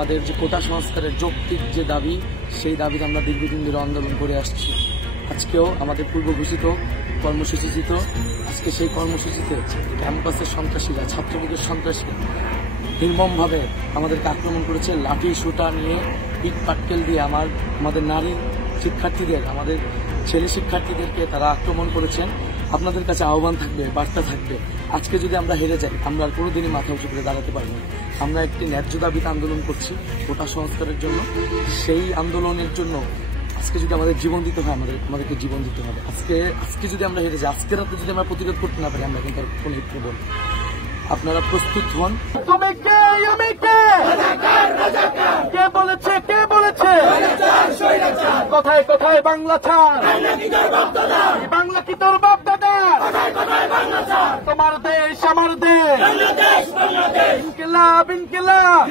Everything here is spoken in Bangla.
আমাদের যে কোটা সংস্কারের যৌক্তিক যে দাবি, সেই দাবিতে আমরা দীর্ঘদিন ধরে আন্দোলন করে আসছি। আজকেও আমাদের পূর্ব ঘোষিত কর্মসূচি ছিল। আজকে সেই কর্মসূচিতে ক্যাম্পাসের সন্ত্রাসীরা, ছাত্রলীগের সন্ত্রাসীরা নির্মমভাবে আমাদেরকে আক্রমণ করেছে। লাঠি সোঁটা নিয়ে, ইট পাটকেল দিয়ে আমাদের নারী শিক্ষার্থীদের, আমাদের ছেলে শিক্ষার্থীদেরকে তারা আক্রমণ করেছেন। আপনাদের কাছে আহ্বান থাকবে, বার্তা থাকবে, আজকে যদি আমরা হেরে যাই আমরা আর কোনোদিনই মাথা উঁচু করে দাঁড়াতে পারবো না। আমরা একটি ন্যায্য দাবিতে আন্দোলন করছি কোটা সংস্কারের জন্য। সেই আন্দোলনের জন্য আজকে যদি আমাদের জীবন দিতে হয়, আমাদেরকে জীবন দিতে হবে। আজকে যদি আমরা হেরে যাই, আজকের রাতে যদি আমরা প্রতিরোধ করতে না পারি, আমরা কিন্তু কোনো করব না। আপনারা প্রস্তুত হন। তুমি কে? আমি কে? কে বলেছে? কোথায় কোথায় বাংলা ছাড়? বাংলা কি তোর বাপ দাদা? তোমার দেশ আমার দেশ, ইনকিলাব ইনকিলাব।